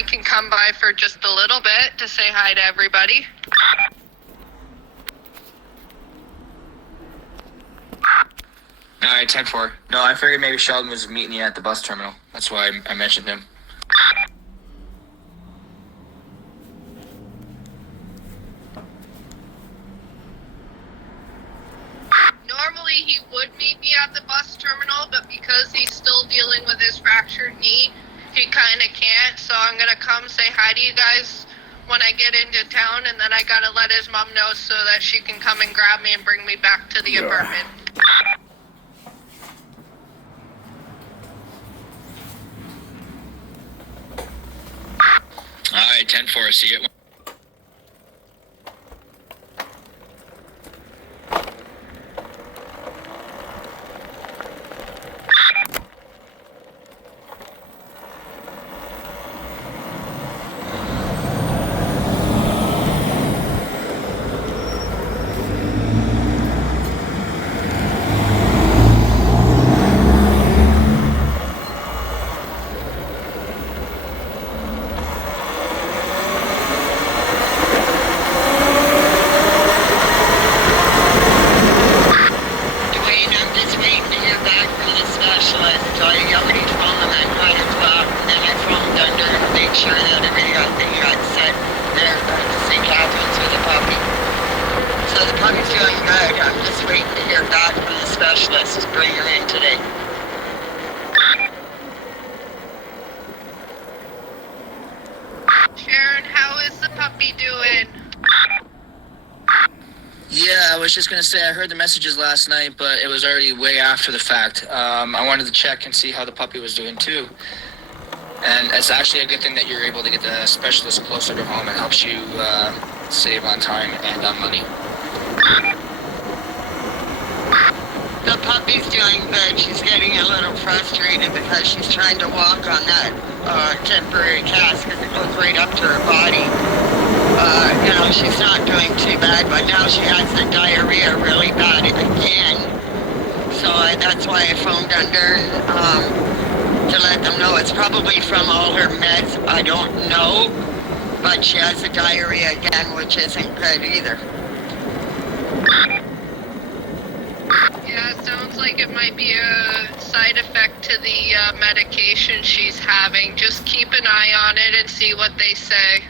I can come by for just a little bit to say hi to everybody. Alright, 10-4. No, I figured maybe Sheldon was meeting you at the bus terminal. That's why I mentioned him. Normally he would meet me at the bus terminal, but because he's still dealing with his fractured knee, he kind of can't. So I'm going to come say hi to you guys when I get into town, and then I got to let his mom know so that she can come and grab me and bring me back to the apartment. Alright, 10-4. See you. Dwayne, I'm just waiting to hear back from the specialist. I already phoned them at 9 o'clock, and then I phoned under to make sure that everything got set there at St. Catherine's with the puppy. So the puppy's doing good. I'm just waiting to hear back from the specialist to bring her in today. Sharon, how is the puppy doing? Yeah, I was just gonna say I heard the messages last night, but it was already way after the fact. I wanted to check and see how the puppy was doing too. And it's actually a good thing that you're able to get the specialist closer to home. It helps you save on time and on money. The puppy's doing good. She's getting a little frustrated because she's trying to walk on that temporary cast because it goes right up to her body. She's not doing too bad, but now she has the diarrhea really bad again. So that's why I phoned under to let them know. It's probably from all her meds. I don't know, but she has the diarrhea again, which isn't good either. Yeah, it sounds like it might be a side effect to the medication she's having. Just keep an eye on it and see what they say.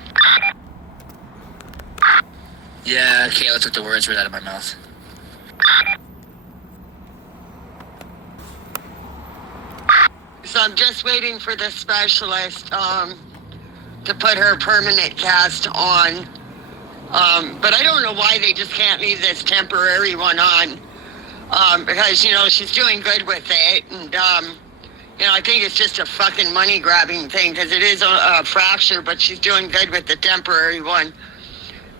Yeah, Kayla took the words right out of my mouth. So I'm just waiting for the specialist to put her permanent cast on. But I don't know why they just can't leave this temporary one on. Because, she's doing good with it. And, I think it's just a fucking money-grabbing thing because it is a fracture, but she's doing good with the temporary one.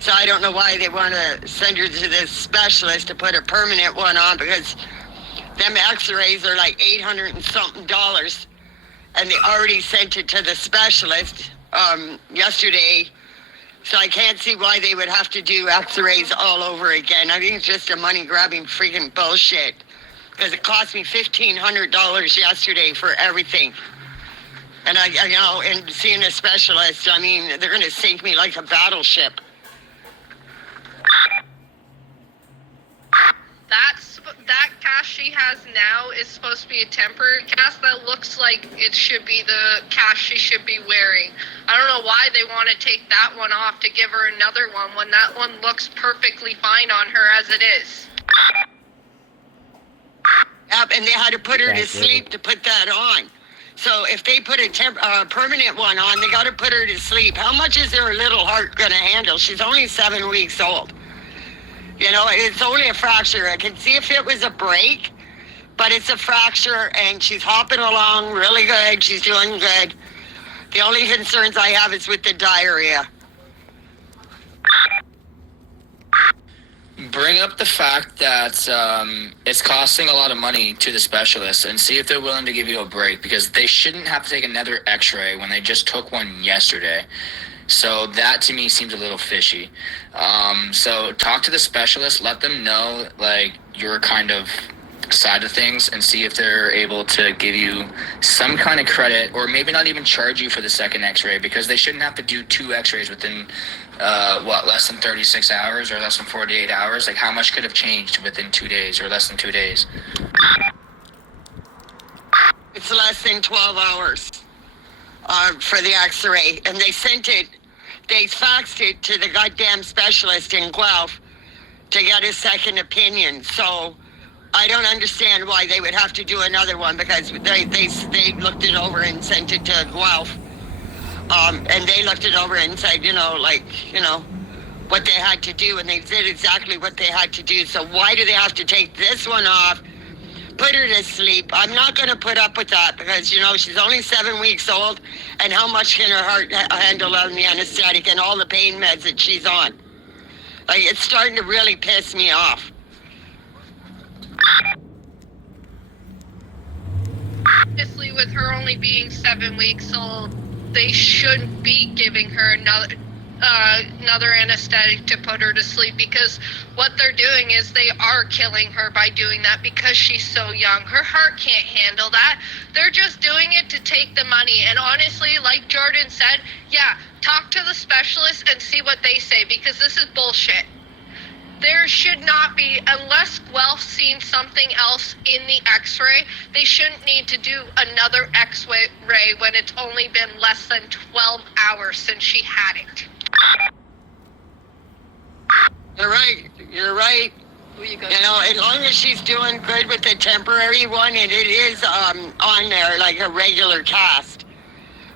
So I don't know why they want to send her to this specialist to put a permanent one on because them x-rays are like $800 and something. And they already sent it to the specialist yesterday. So I can't see why they would have to do x-rays all over again. I think it's just a money-grabbing freaking bullshit. Because it cost me $1,500 yesterday for everything. And and seeing a specialist, they're going to sink me like a battleship. That cast she has now is supposed to be a temporary cast. That looks like it should be the cast she should be wearing. I don't know why they want to take that one off to give her another one when that one looks perfectly fine on her as it is. Yep, and they had to put her to sleep to put that on. So if they put a permanent one on, they got to put her to sleep. How much is her little heart going to handle? She's only 7 weeks old. It's only a fracture. I can see if it was a break, but it's a fracture, and she's hopping along really good. She's doing good. The only concerns I have is with the diarrhea. Bring up the fact that it's costing a lot of money to the specialist and see if they're willing to give you a break because they shouldn't have to take another x-ray when they just took one yesterday. So that to me seems a little fishy. So talk to the specialist, let them know you're kind of side of things and see if they're able to give you some kind of credit, or maybe not even charge you for the second x-ray, because they shouldn't have to do 2 x-rays within less than 36 hours or less than 48 hours. Like, how much could have changed within 2 days or less than 2 days? It's less than 12 hours for the x-ray, and they faxed it to the goddamn specialist in Guelph to get a second opinion. So I don't understand why they would have to do another one, because they looked it over and sent it to Guelph. And they looked it over and said, what they had to do, and they did exactly what they had to do. So why do they have to take this one off, put her to sleep? I'm not going to put up with that, because, she's only 7 weeks old, and how much can her heart handle on the anesthetic and all the pain meds that she's on? Like, it's starting to really piss me off. Obviously, with her only being 7 weeks old, they shouldn't be giving her another anesthetic to put her to sleep, because what they're doing is they are killing her by doing that, because she's so young. Her heart can't handle that. They're just doing it to take the money. And honestly, like Jordan said, yeah, talk to the specialist and see what they say, because this is bullshit. There should not be, unless Guelph's seen something else in the x-ray, they shouldn't need to do another x-ray when it's only been less than 12 hours since she had it. You're right. As long as she's doing good with the temporary one, and it is on there like a regular cast,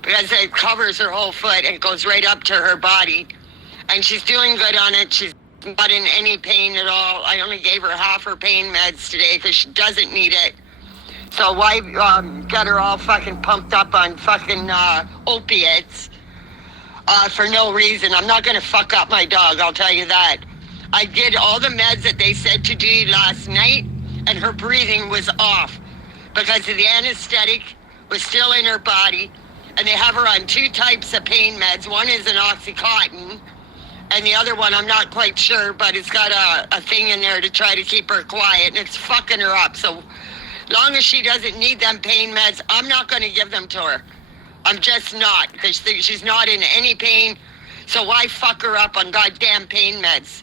because it covers her whole foot and goes right up to her body, and she's doing good on it. She's not in any pain at all. I only gave her half her pain meds today because she doesn't need it. So why get her all fucking pumped up on fucking opiates for no reason? I'm not going to fuck up my dog, I'll tell you that. I did all the meds that they said to do last night, and her breathing was off because the anesthetic was still in her body, and they have her on 2 types of pain meds. One is an Oxycontin, and the other one, I'm not quite sure, but it's got a thing in there to try to keep her quiet, and it's fucking her up. So long as she doesn't need them pain meds, I'm not going to give them to her. I'm just not, because she's not in any pain, so why fuck her up on goddamn pain meds?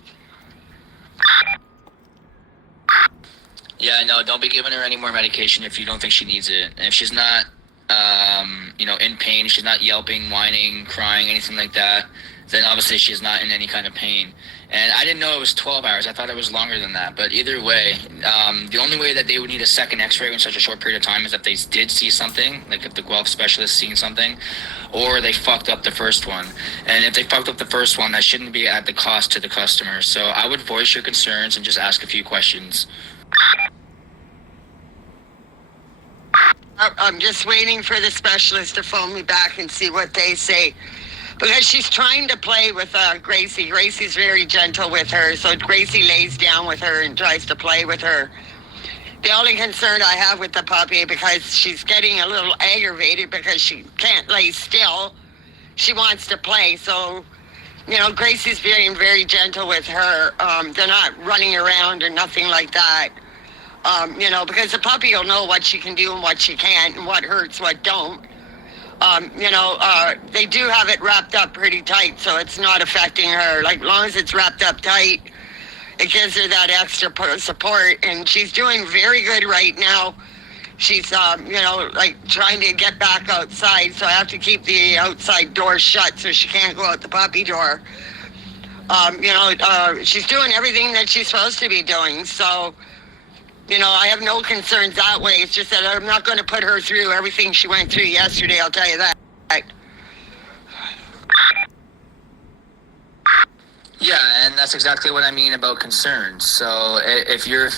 Yeah, no, don't be giving her any more medication if you don't think she needs it. And if she's not, in pain, she's not yelping, whining, crying, anything like that, then obviously she's not in any kind of pain. And I didn't know it was 12 hours. I thought it was longer than that. But either way, the only way that they would need a second x-ray in such a short period of time is if they did see something, like if the Guelph specialist seen something, or they fucked up the first one. And if they fucked up the first one, that shouldn't be at the cost to the customer. So I would voice your concerns and just ask a few questions. I'm just waiting for the specialist to phone me back and see what they say. Because she's trying to play with Gracie. Gracie's very gentle with her, so Gracie lays down with her and tries to play with her. The only concern I have with the puppy, because she's getting a little aggravated because she can't lay still, she wants to play. So, Gracie's being very gentle with her. They're not running around or nothing like that. Because the puppy will know what she can do and what she can't, and what hurts, what don't. They do have it wrapped up pretty tight, so it's not affecting her. Like, as long as it's wrapped up tight, it gives her that extra support, and she's doing very good right now. She's, trying to get back outside, so I have to keep the outside door shut so she can't go out the puppy door. She's doing everything that she's supposed to be doing, so... I have no concerns that way. It's just that I'm not going to put her through everything she went through yesterday, I'll tell you that. Yeah, and that's exactly what I mean about concerns. So if you're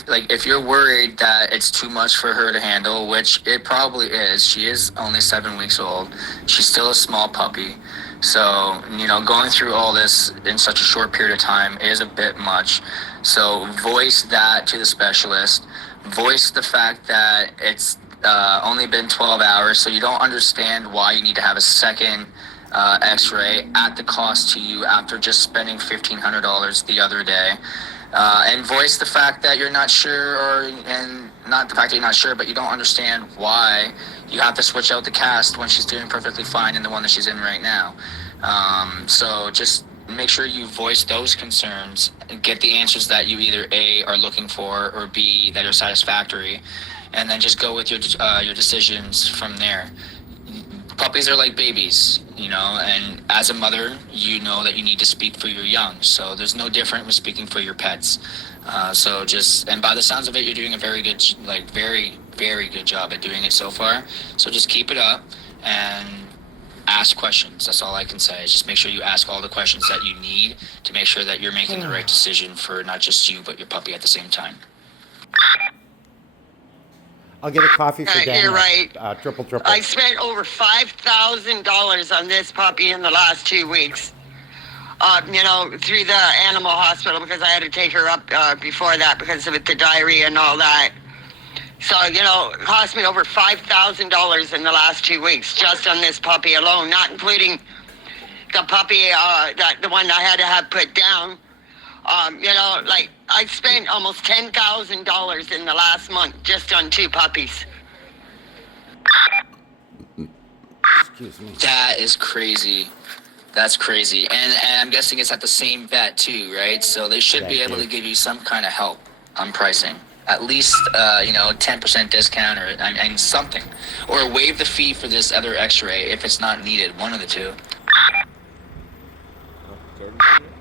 worried that it's too much for her to handle, which it probably is, she is only 7 weeks old. She's still a small puppy. So, going through all this in such a short period of time is a bit much. So voice that to the specialist. Voice the fact that it's only been 12 hours, so you don't understand why you need to have a second x-ray at the cost to you after just spending $1,500 the other day. And voice the fact that you're not sure, and not the fact that you're not sure, but you don't understand why you have to switch out the cast when she's doing perfectly fine in the one that she's in right now. So just make sure you voice those concerns and get the answers that you either A, are looking for, or B, that are satisfactory, and then just go with your decisions from there. Puppies are like babies, and as a mother, you know that you need to speak for your young. So there's no different with speaking for your pets. And by the sounds of it, you're doing a very good, very, very good job at doing it so far. So just keep it up and ask questions. That's all I can say. Just make sure you ask all the questions that you need to make sure that you're making the right decision for not just you, but your puppy at the same time. I'll get a coffee for Daniel. You're right. Triple. I spent over $5,000 on this puppy in the last 2 weeks. Through the animal hospital, because I had to take her up before that because of the diarrhea and all that. So, it cost me over $5,000 in the last 2 weeks just on this puppy alone, not including the puppy, the one I had to have put down. I spent almost $10,000 in the last month just on 2 puppies. Excuse me. That is crazy. That's crazy. And I'm guessing it's at the same vet too, right? So they should be able to give you some kind of help on pricing. At least, 10% discount or something. Or waive the fee for this other x-ray if it's not needed. One of the two.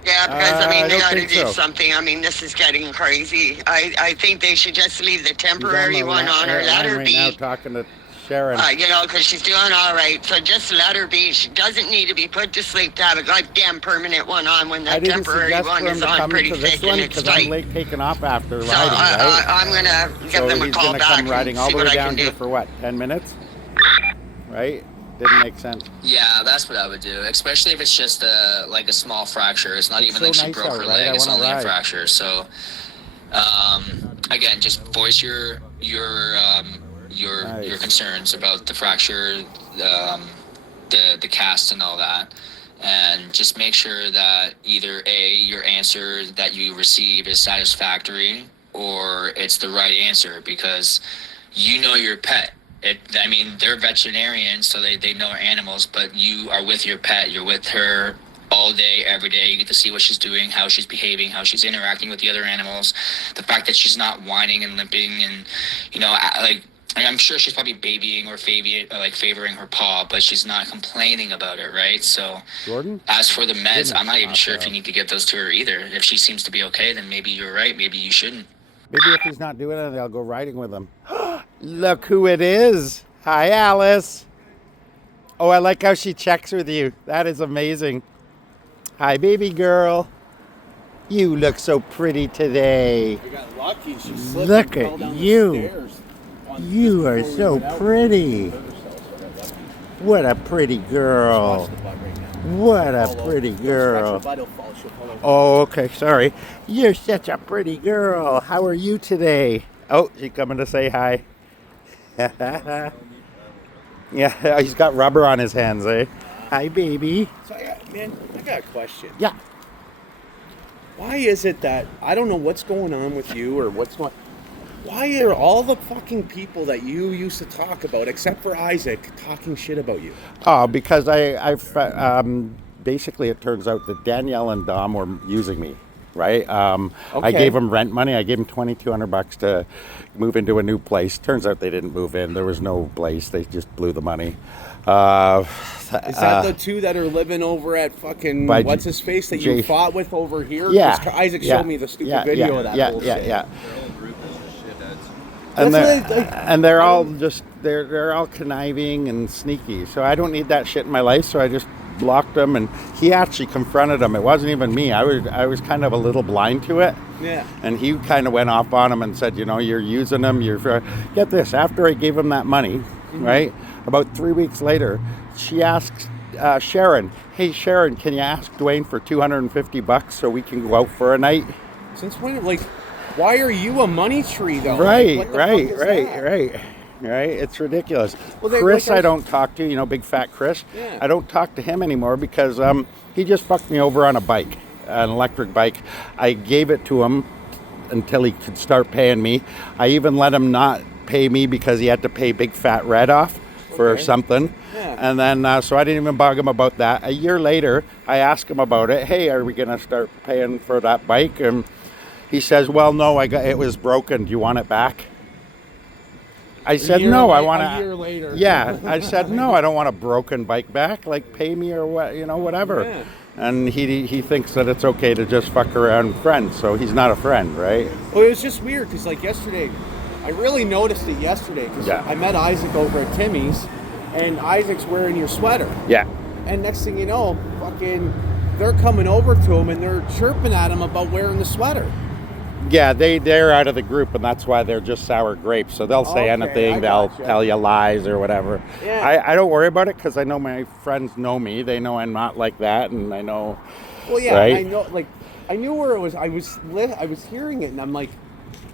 Yeah, because, they got to do so. something. This is getting crazy. I think they should just leave the temporary one on her. Let her right be. Now talking to Sharon. Because she's doing all right. So just let her be. She doesn't need to be put to sleep to have a goddamn permanent one on when the temporary one is on pretty thick and it's tight. I'm late taking off after riding, So right? I'm going to give them a call back come riding and all see the way what I down can here do. for what, 10 minutes? Right? Didn't make sense. Yeah, that's what I would do. Especially if it's just a small fracture. It's not even so like she nice broke out, her right? leg. I It's wanna only a ride. fracture. So, again, just voice your Nice. concerns about the fracture, the cast and all that, and just make sure that either A, your answer that you receive is satisfactory, or it's the right answer, because you know your pet. They're veterinarians, so they know animals, but you are with your pet. You're with her all day, every day. You get to see what she's doing, how she's behaving, how she's interacting with the other animals. The fact that she's not whining and limping and, I'm sure she's probably babying or favoring her paw, but she's not complaining about it, right? So, Jordan? as for the meds, Goodness, I'm not even sure if Papa. you need to give those to her either. If she seems to be okay, then maybe you're right. Maybe you shouldn't. Maybe if he's not doing it, I'll go riding with him. Look who it is. Hi, Alice. Oh, I like how she checks with you. That is amazing. Hi, baby girl. You look so pretty today. We got lucky. She slipped Look and fell at down you. The stairs You are before we so went out. pretty. What a pretty girl. Watch the butt right now. What a Fall pretty over. Don't scratch her girl. butt, it'll fall. She'll fall over. Oh, okay, sorry. You're such a pretty girl. How are you today? Oh, she's coming to say hi. Yeah, he's got rubber on his hands, eh? Hi, baby. So I got a question. Yeah. Why is it that I don't know what's going on with you or what's going? Why are all the fucking people that you used to talk about, except for Isaac, talking shit about you? Oh, because basically it turns out that Danielle and Dom were using me, right? I Okay. gave them rent money. I gave them $2,200 to move into a new place. Turns out they didn't move in. There was no place. They just blew the money. Is that the two that are living over at fucking by what's his face that Jay- you fought with over here? Yeah. 'Cause Isaac yeah, showed me the stupid yeah, video yeah, of that yeah, bullshit. Yeah. That's And they're, what I- and they're all just they're all conniving and sneaky. So I don't need that shit in my life. So I just blocked them. And he actually confronted him. It wasn't even me. I was kind of a little blind to it. Yeah. And he kind of went off on him and said, you're using them. Get this. After I gave him that money, right? About 3 weeks later, she asked Sharon, "Hey Sharon, can you ask Dwayne for $250 so we can go out for a night?" Since when? Why are you a money tree though? Right, What the right, fuck is right, that? right. It's ridiculous. Well, they- Chris, like I- I don't talk to. Big fat Chris. Yeah. I don't talk to him anymore because he just fucked me over on a bike, an electric bike. I gave it to him until he could start paying me. I even let him not pay me because he had to pay Big Fat Red off for something. Yeah. And then, so I didn't even bug him about that. A year later, I asked him about it. Hey, are we going to start paying for that bike? And he says, well, no, it was broken. Do you want it back? I said, no, I want a year later. Yeah, I said, no, I don't want a broken bike back. Like, pay me or what, whatever. Yeah. And he thinks that it's okay to just fuck around with friends, so he's not a friend, right? Well, it was just weird because like yesterday, I really noticed it yesterday because I met Isaac over at Timmy's, and Isaac's wearing your sweater. Yeah. And next thing you know, fucking, they're coming over to him and they're chirping at him about wearing the sweater. Yeah, they're out of the group, and that's why they're just sour grapes. So they'll say anything, they'll tell you lies or whatever. Yeah. I don't worry about it because I know my friends know me. They know I'm not like that, and I know. Well, yeah, right? I know. Like, I knew where it was. I was hearing it, and I'm like,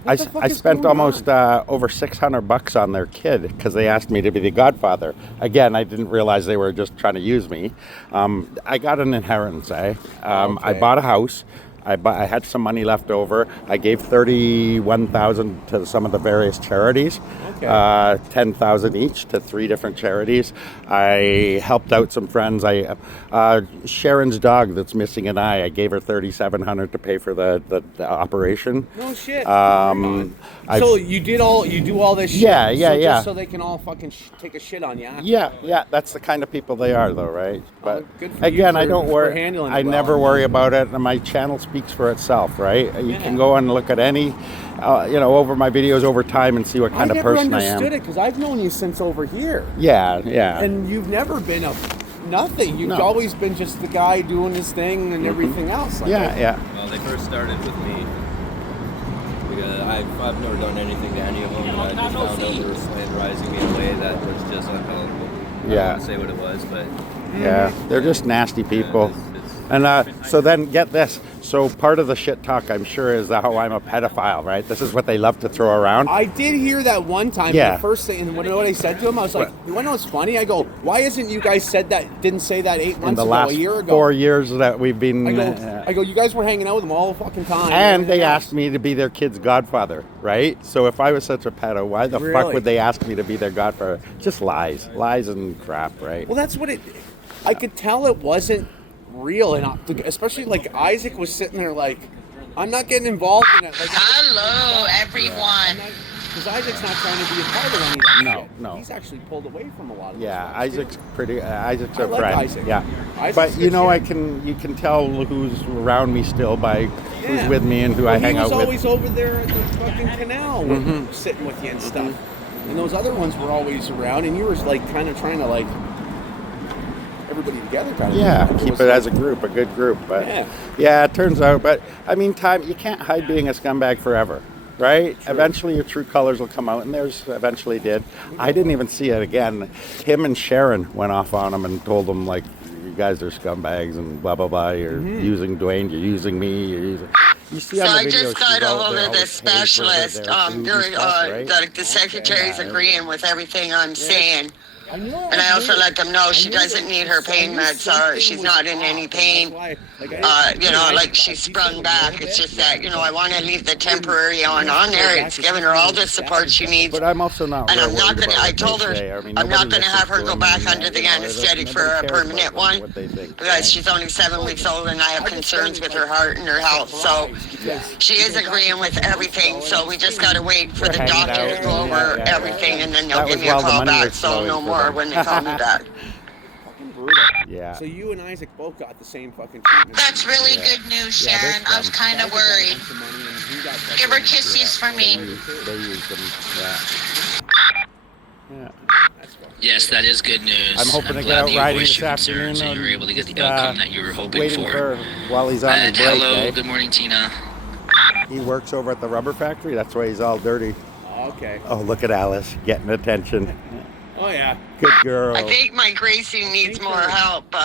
I spent almost over $600 on their kid because they asked me to be the godfather. Again, I didn't realize they were just trying to use me. I got an inheritance. I bought a house. I had some money left over. I gave $31,000 to some of the various charities. Okay. $10,000 each to 3 different charities. I helped out some friends. Sharon's dog that's missing an eye. I gave her $3,700 to pay for the operation. No shit. So you do all this shit. Yeah. Just so they can all fucking take a shit on you. Yeah. That's the kind of people they are, though, right? But good for again, you I don't worry. Handling I never worry about it. And my channel speaks for itself, right? You can go and look at any, over my videos over time and see what kind of person I am. I never understood it because I've known you since over here. Yeah. And you've never been nothing. You've always been just the guy doing his thing and everything else. Yeah. Well, they first started with me. Because I've never done anything to any of them. And I just found out they were slanderizing me in a way that was just unpalatable. I don't want to say what it was, but... Yeah, they're just nasty people. So then get this. So part of the shit talk, I'm sure, is how I'm a pedophile, right? This is what they love to throw around. I did hear that one time. Yeah. The first thing, and what I said to him, I was like, "You want to know what's funny?" I go, "Why isn't you guys didn't say that 8 months ago, a year ago?" In the last 4 years that we've been. I go, you guys were hanging out with them all the fucking time. And they asked me to be their kid's godfather, right? So if I was such a pedo, why the fuck would they ask me to be their godfather? Just lies and crap, right? Well, that's what it. I could tell it wasn't real, and especially like Isaac was sitting there like, I'm not getting involved in it. Like, hello, everyone. Because Isaac's not trying to be a part of any of that shit. No. He's actually pulled away from a lot of Yeah, stuff, Isaac's too. Isaac's I a like friend. Isaac. Yeah. Isaac's But good you can tell who's around me still by who's with me and who I hang out with. He was always over there at the fucking canal sitting with you and stuff. And those other ones were always around, and you were like kind of trying to like everybody together kind of. Yeah, keep it as a group, a good group. But yeah, it turns out. But I mean, you can't hide being a scumbag forever, right? True. Eventually, your true colors will come out, and theirs eventually did. I didn't even see it again. Him and Sharon went off on him and told him like, "You guys are scumbags and blah blah blah. You're using Dwayne. You're using me. You're using." You see on the I video, just got a hold of the specialist. The secretary's agreeing with everything I'm saying. And I also let them know she doesn't need her pain meds. She's not in any pain. Like she sprung back. It's just that, I want to leave the temporary on there. It's giving her all the support she needs. But I'm also not. And I'm not going to, I told her, I'm not going to have her go back under the anesthetic for a permanent one. Because she's only 7 weeks old and I have concerns with her heart and her health. So she is agreeing with everything. So we just got to wait for the doctor to go over everything and then they'll give me a call back. So no more when they call me back. Fucking brutal. Yeah. So you and Isaac both got the same fucking treatment. That's really good news, Sharon. I was kind of worried. Give her kisses for me. They use them. Yeah. Yes, that is good news. I'm hoping to get glad out that you riding voiced this your concern, afternoon. so you were able to get the outcome that you were hoping waiting for while he's on his And break. hello, good morning, Tina. He works over at the rubber factory. That's why he's all dirty. Okay. Oh, look at Alice getting attention. Oh, yeah. Good girl. I think my Gracie needs more help.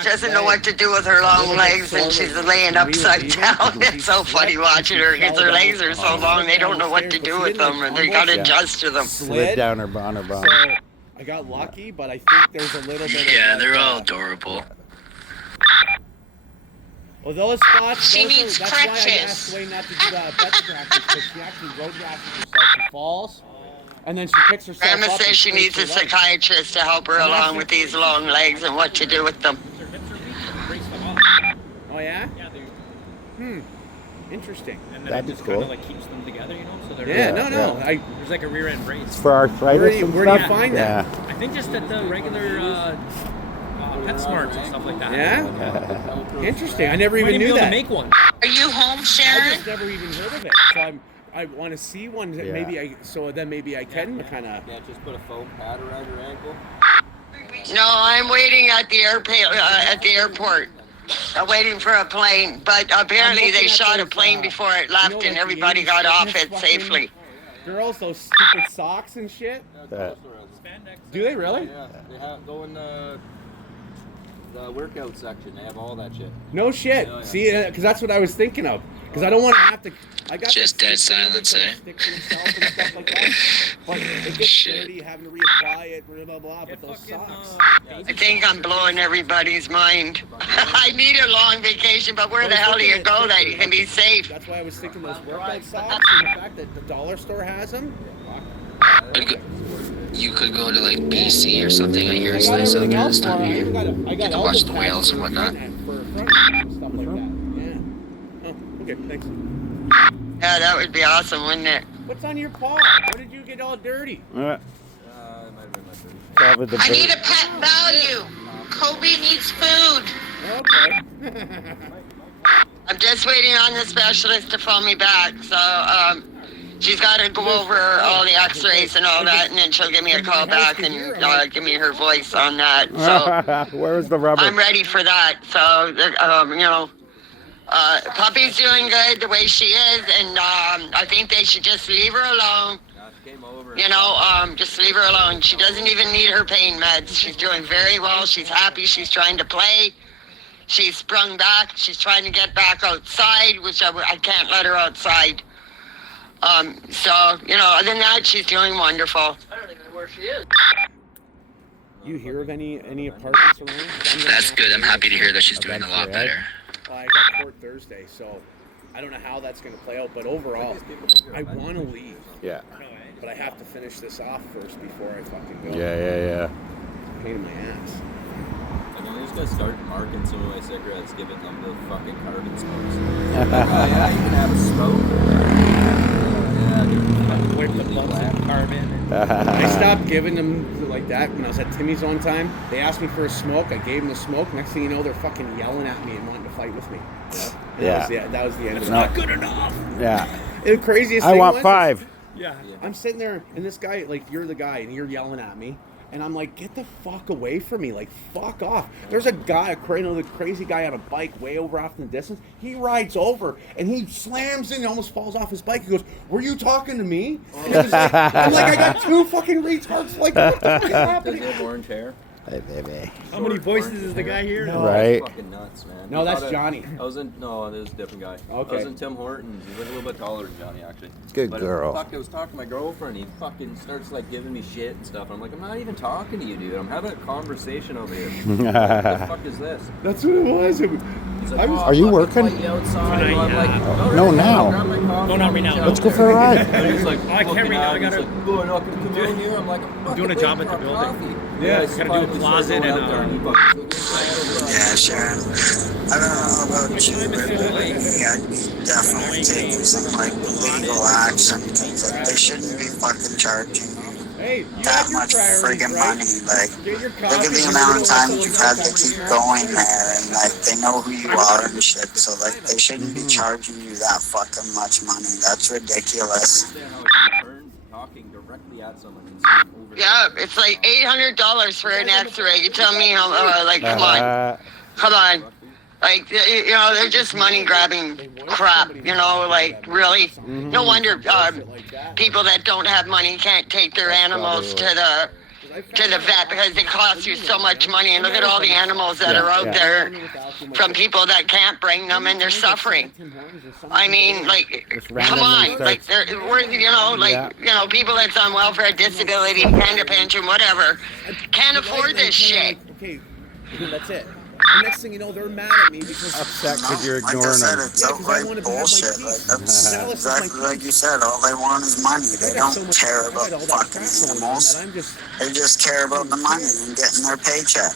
She doesn't know what to do with her long legs and she's laying upside down. It's so funny watching her because her legs are so long they don't know what to do with them and they got to adjust to them. Slid down her bum. So I got lucky, but I think there's a little bit Yeah, of they're all adorable. Well, those spots. She needs that's why I crutches. asked Dwayne not to do that best practice because she actually road rashes herself. She falls, and then she picks herself Grandma up. says she needs a psychiatrist to help her along with these long legs and what to do with them. Oh yeah. Interesting. And then That'd it be just cool. kind of like keeps them together, you know. So they're Yeah. No. Yeah. there's like a rear end brace. It's for arthritis and Where do you stuff. find that? I think just at the regular PetSmarts and stuff like that. Yeah. Interesting. I never You might even be knew able that. to make one. Are you home, I Sharon? just never even heard of it. So I want to see one. That Yeah. maybe I can kind of. Yeah, just put a foam pad around your ankle. No, I'm waiting at the airport. I'm waiting for a plane, but apparently they shot a plane before it left, and everybody got off it safely. Girls, those stupid socks and shit. Yeah. Do they really? Yeah, they have go in the workout section. They have all that shit. No shit. Oh, yeah. See, because that's what I was thinking of. Because I don't want to have to. I got Just that dead stick silence, that eh? sticks to himself and stuff like that. But it gets Shit. dirty, having to reapply it, blah blah blah. But those socks. I think I'm blowing everybody's mind. I need a long vacation, but where the hell do you go that you can be safe? That's why I was thinking those workout socks and the fact that the dollar store has them. You could go to like BC or something. I hear I it's got nice out everything there else this for time of it. year. I got to watch elbow the pads whales and for whatnot. front and stuff like that. Yeah. Oh, okay. Thanks. Yeah, that would be awesome, wouldn't it? What's on your paw? Why did you get all dirty? It might have been my food. Cover the I need boot. a pet value. Kobe needs food. Okay. I'm just waiting on the specialist to phone me back. So she's got to go over all the x-rays and all that, and then she'll give me a call back and give me her voice on that. So Where's the rubber? I'm ready for that. So, puppy's doing good the way she is, and I think they should just leave her alone. Game over. Just leave her alone. She doesn't even need her pain meds. She's doing very well. She's happy. She's trying to play. She's sprung back. She's trying to get back outside, which I can't let her outside. Other than that, she's doing wonderful. I don't even know where she is. You hear of any apartments around? That's good. I'm happy to hear that she's doing a lot Eventually, better. I got court Thursday, so I don't know how that's going to play out. But overall, I want to leave, Yeah. but I have to finish this off first before I fucking go. Yeah. Pain in my ass. Like, I'm just gonna start marking some of my cigarettes, giving them the fucking carbon smokes. Like, oh yeah, you can have a smoke. Yeah, dude. Wipe the bumps and carbon. I stopped giving them like that when I was at Timmy's one time. They asked me for a smoke. I gave them the smoke. Next thing you know, they're fucking yelling at me and wanting to fight with me. Yeah. That was the end of it. Not good enough. Yeah. The craziest I thing want was, 5. Yeah. I'm sitting there, and this guy, like, you're the guy, and you're yelling at me. And I'm like, get the fuck away from me. Like, fuck off. There's a guy, the crazy guy on a bike way over off in the distance. He rides over, and he slams in and almost falls off his bike. He goes, were you talking to me? And it was like, I'm like, I got 2 fucking retards. Like, what the fuck is Does happening? he have orange hair? Hey, baby. How many voices is the guy here? No. Right. That's fucking nuts, man. No, that's Johnny. This is a different guy. Okay. I was in Tim Hortons. He's like a little bit taller than Johnny, actually. Good but girl. Fuck, I was talking to my girlfriend. He fucking starts like giving me shit and stuff. I'm like, I'm not even talking to you, dude. I'm having a conversation over here. What the fuck is this? That's what it was. He's like, I was- "Oh, Are you I'll working? fight you outside." Tonight, I'm like, yeah. No, really, now. I'll grab my coffee No, not right and now. chill. Let's go for a ride. And he's like, Oh, I can't looking right now. at I me, gotta- he's like, "Go, I can come in here." I'm like, I'm doing a fucking job waiting at the for building. coffee. Yeah, I gotta do a finally closet started going and, out there he fucking- Yeah, Sharon. I don't know about you, but I'd be definitely taking some like legal action because like they shouldn't be fucking charging Hey, you that have your much priorities, friggin' right? money. Like, Get your look at coffee, the you're amount gonna of time go you've to had the to keep going there, and like they know who you are and shit. So like they shouldn't be charging you that fucking much money. That's ridiculous. understand how it can be turned talking directly at someone instead of over Yeah, it's like $800 for an X-ray. You tell me how? Come on. Like, they're just money grabbing crap. Like really. No wonder people that don't have money can't take their animals to the vet because it costs you so much money. And look at all the animals that are out there from people that can't bring them, and they're suffering. I mean, like, Just come randomly on, starts- like, people that's on welfare, disability, kind of pension, whatever, can't afford this shit. Okay, that's it. The next thing you know, they're mad at me because Upset because you're Like I ignoring said, them. it's yeah, because I outright wanted to have my bullshit. Like peace. that's Dallas is my exactly like you peace. said. All they want is money. I They got don't so much. care I about got all that fucking crap going on animals. that I'm just. They just care about the money care. and getting their paycheck.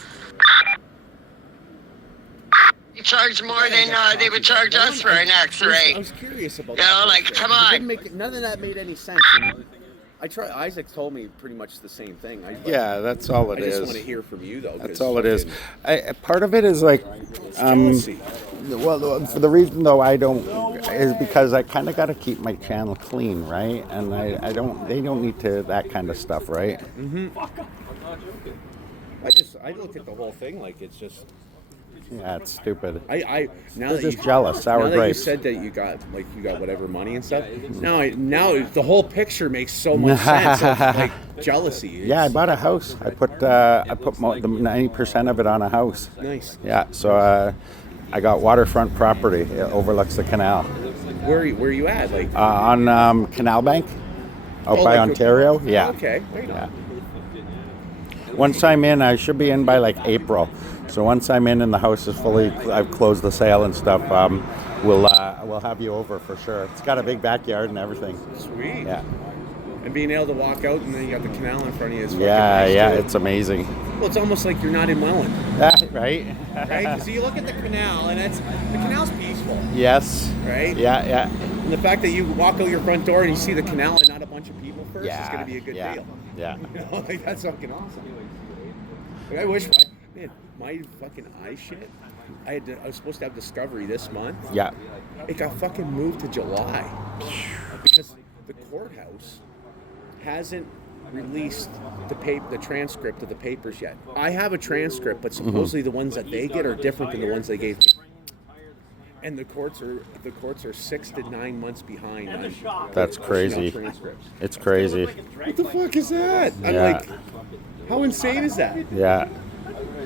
You charge more than they would charge us for an X-ray. I was curious about You that. know, like, bullshit, come because it on. didn't make, none of that made any sense. And Isaac told me pretty much the same thing. Yeah, that's all it I just is. want to hear from you, though. That's 'cause all it is. fucking- Part of it is like, jealousy. well, for the reason though I don't is because I kind of got to keep my channel clean, right? And I don't. They don't need to that kind of stuff, right? I look at the whole thing like it's just. Yeah, it's stupid. Now They're that just you, jealous, sour now that you grapes. said that you got whatever money and stuff. Now the whole picture makes so much sense of like jealousy. Yeah, I bought a house. I put the 90% of it on a house. Nice. Yeah, so I got waterfront property. It overlooks the canal. Where are you at? Like On Canal Bank, out by like Ontario. Yeah. Okay. Right Yeah. on. Once I'm in, I should be in by like April. So once I'm in and the house is fully, I've closed the sale and stuff. We'll have you over for sure. It's got a big backyard and everything. Sweet. Yeah. And being able to walk out and then you got the canal in front of you is fucking Yeah, nice yeah, too. it's amazing. Well, it's almost like you're not in Welland, Right? right? Because you look at the canal and the canal's peaceful, Yes. right? Yeah, yeah. And the fact that you walk out your front door and you see the canal and not a bunch of people first Yeah, is going to be a good yeah, deal. yeah. You know, like that's fucking awesome. Like, I wish, man, my fucking eye shit. I was supposed to have Discovery this month. Yeah. It got fucking moved to July because the courthouse hasn't released the transcript of the papers yet. I have a transcript, but supposedly the ones that they get are different than the ones they gave me. And the courts are 6 to 9 months behind. On That's crazy. transcripts. It's crazy. What the fuck is that? I'm Yeah. like, how insane is that? Yeah.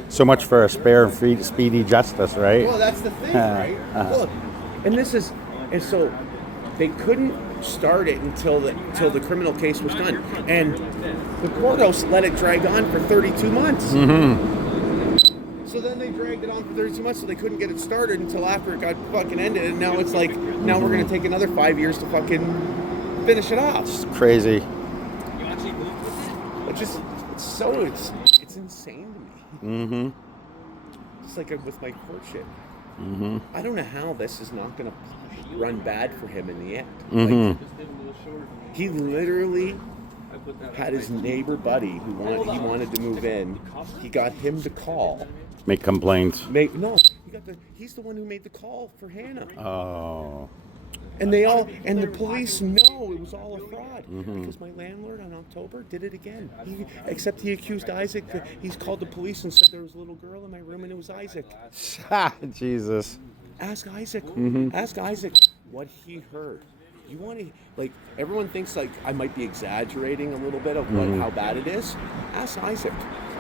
So much for a spare and free, speedy justice, right? Well, that's the thing, right? Look, and so they couldn't start it until the criminal case was done, and the courthouse let it drag on for 32 months. So then they dragged it on for 32 months, so they couldn't get it started until after it got fucking ended, and now it's like now we're gonna take another 5 years to fucking finish it off. It's crazy. It's insane to me. Mm-hmm. Just like with my court shit. I don't know how this is not going to run bad for him in the end. Like, he literally had his neighbor buddy he wanted to move in. He got him to call. Make complaints. He's the one who made the call for Hannah. Oh. And the police know it was all a fraud because my landlord on October did it again. Except he accused Isaac. He's called the police and said there was a little girl in my room and it was Isaac. Jesus. Ask Isaac. Ask Isaac what he heard. You want to everyone thinks like I might be exaggerating a little bit of how bad it is. Ask Isaac.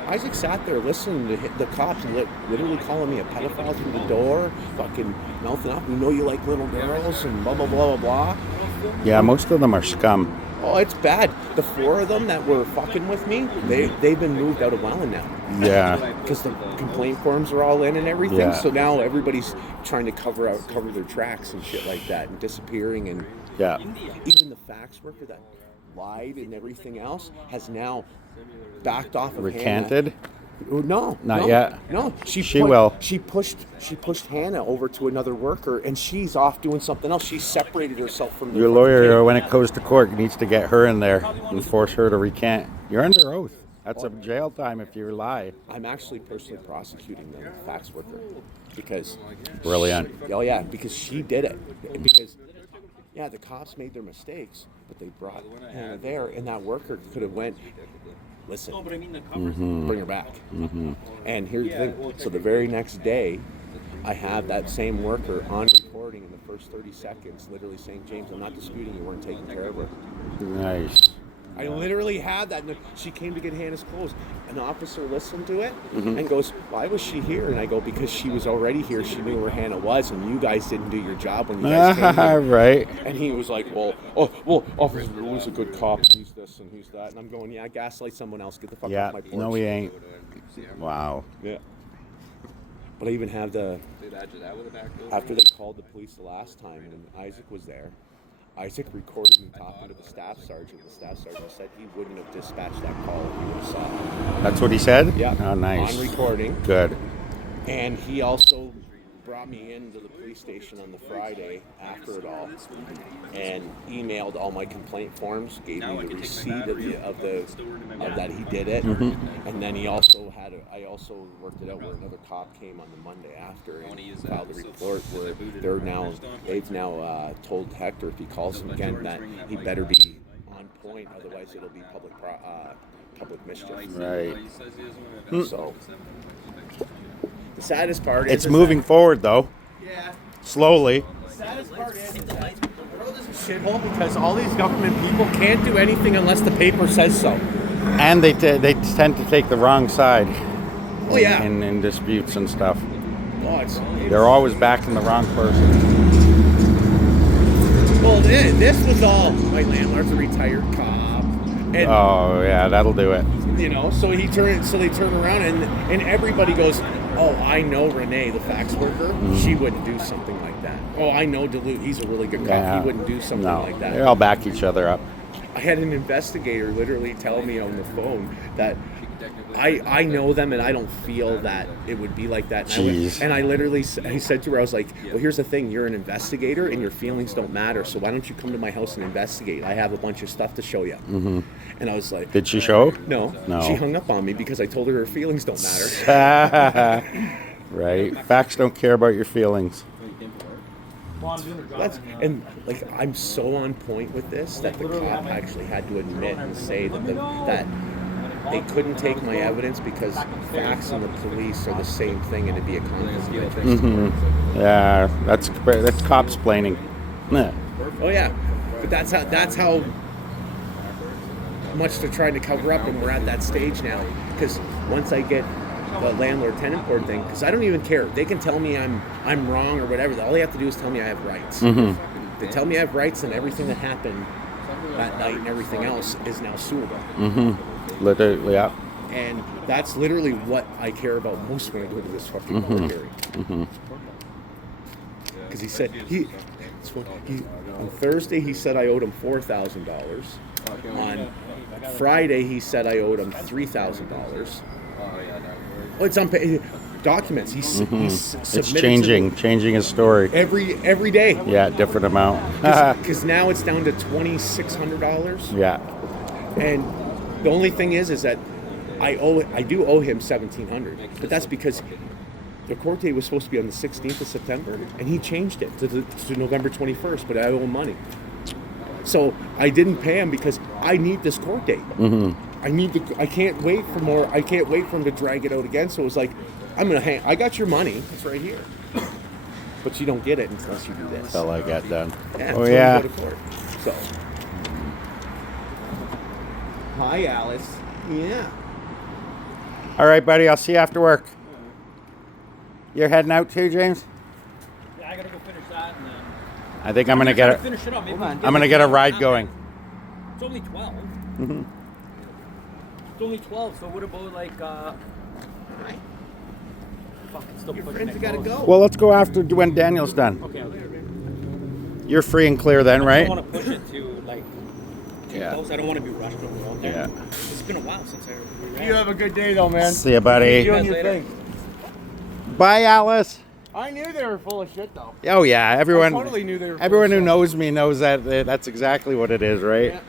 Isaac sat there listening to the cops literally calling me a pedophile through the door, fucking mouthing up. We know you like little girls and blah blah blah blah blah. Yeah, most of them are scum. Oh, it's bad. The 4 of them that were fucking with me, they've been moved out of Welland now. Yeah. Because the complaint forms are all in and everything. Yeah. So now everybody's trying to cover their tracks and shit like that and disappearing and Yeah. even the fax worker that lied and everything else has now backed off of Recanted? Hannah. No, Not yet. No, She will. She pushed Hannah over to another worker, and she's off doing something else. She separated herself from the Your fucking lawyer, kid. when it goes to court, needs to get her in there and force her to recant. You're under oath. That's a jail time if you lie. I'm actually personally prosecuting the fax worker because. Brilliant. Because she did it. Because. Yeah, the cops made their mistakes, but they brought Hannah there, and that worker could have went, listen, bring her back. And here's the thing. So the very next day, I have that same worker on recording in the first 30 seconds, literally saying, James, I'm not disputing you weren't taking care of her. Nice. I literally had that. She came to get Hannah's clothes. An officer listened to it and goes, why was she here? And I go, because she was already here. She knew where Hannah was, and you guys didn't do your job when you guys came here. Right. And he was like, Officer Lewis is a good cop, and he's this and he's that. And I'm going, yeah, gaslight someone else. Get the fuck Yeah. off my porch. No, we ain't. Wow. Yeah. But I even have the Did I do that with a back door? after they called the police the last time and Isaac was there. Isaac recorded me talking to the staff sergeant. The staff sergeant said he wouldn't have dispatched that call if he would have saw it. That's what he said? Yeah. Oh, nice. On recording. Good. And he also brought me into the police station on the Friday after it all and emailed all my complaint forms, gave me the receipt of that he did it. Mm-hmm. And then he also I also worked it out where another cop came on the Monday after and filed a report where they've now told Hector if he calls him again that he better be on point, otherwise it'll be public mischief. Right. So the saddest part is It's moving forward, though. Yeah. Slowly. The saddest part is that the world is a shithole because all these government people can't do anything unless the paper says so. And they tend to take the wrong side. Oh, yeah. In disputes and stuff. Oh, They're always backing the wrong person. Well, this was all my landlord's a retired cop. And, oh yeah, that'll do it. You know, so they turn around and everybody goes, oh, I know Renee, the fax worker. She wouldn't do something like that. Oh, I know Duluth. He's a really good cop. Yeah. He wouldn't do something like that. They all back each other up. I had an investigator literally tell me on the phone that I know them and I don't feel that it would be like that. And I said to her, I was like, well, here's the thing. You're an investigator and your feelings don't matter. So why don't you come to my house and investigate? I have a bunch of stuff to show you. Mm-hmm. And I was like, did she show? No. She hung up on me because I told her her feelings don't matter. Right. Facts don't care about your feelings. I'm so on point with this that the cop actually had to admit and say that they couldn't take my evidence because facts and the police are the same thing and it'd be a conflict of interest. Mm-hmm. Yeah, that's cops planning. Yeah. Oh yeah, but that's how much they're trying to cover up, and we're at that stage now. Because once I get the landlord-tenant board thing, because I don't even care. They can tell me I'm wrong or whatever. All they have to do is tell me I have rights. Mm-hmm. They tell me I have rights, and everything that happened that night and everything else is now suable. Mm-hmm. Literally, yeah. And that's literally what I care about most when I go to this fucking public hearing. Mm-hmm. Because he said on Thursday he said I owed him $4,000. On Friday he said I owed him $3,000. Oh, it's on documents. He's submitted. It's changing his story every day. Yeah, different amount. Because now it's down to $2,600. Yeah. And the only thing is that I do owe him $1,700, but that's because the court date was supposed to be on the 16th of September, and he changed it to November 21st. But I owe him money, so I didn't pay him because I need this court date. Mm-hmm. I can't wait for more. I can't wait for him to drag it out again. So it was like, I got your money. It's right here, but you don't get it unless you do this. That's all I got done. Yeah, oh yeah. Go to court. So. Hi, Alice. Yeah. All right, buddy. I'll see you after work. You're heading out too, James? Yeah, I gotta go finish that and then. I think I'm gonna get finish it up. Maybe I'm gonna get a ride going. It's only 12. Mm-hmm. It's only 12. So what about like? Your friends gotta go. Well, let's go after when Daniel's done. Okay. You're free and clear then, right? I don't want to push it to like. Yeah. Close. I don't want to be rushed when we're out there. Yeah. It's been a while since I. You have a good day, though, man. See you, buddy. Doing your thing. Bye, Alice. I knew they were full of shit, though. Oh yeah, everyone. I totally knew they were. Everyone who knows me knows that that's exactly what it is, right? Yeah.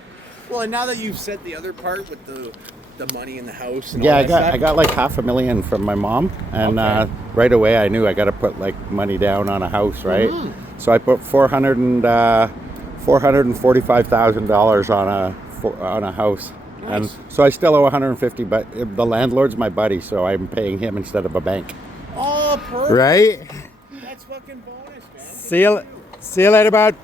Well, and now that you've said the other part with the money in the house. And Yeah, all I that got stuff. like $500,000 from my mom, and Okay. right away I knew I got to put like money down on a house, right? Mhm. So I put $445,000 on a house, Nice. and so I still owe $150. But the landlord's my buddy, so I'm paying him instead of a bank. Oh, perfect. Right? That's fucking bonus, man. See you later, bud.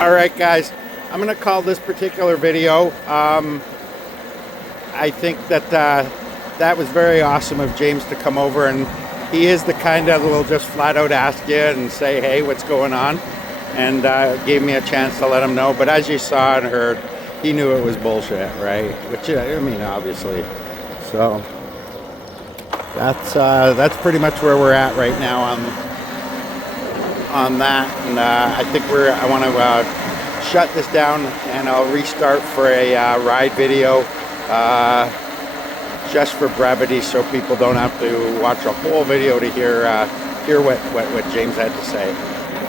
All right, guys. I'm going to call this particular video. I think that that was very awesome of James to come over, and he is the kind that will just flat out ask you and say, hey, what's going on? And gave me a chance to let him know. But as you saw and heard, he knew it was bullshit, right? Which, I mean, obviously. So that's pretty much where we're at right now on that. And I think I want to shut this down, and I'll restart for a ride video. Just for brevity, so people don't have to watch a whole video to hear what James had to say.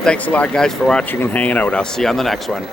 Thanks a lot, guys, for watching and hanging out. I'll see you on the next one.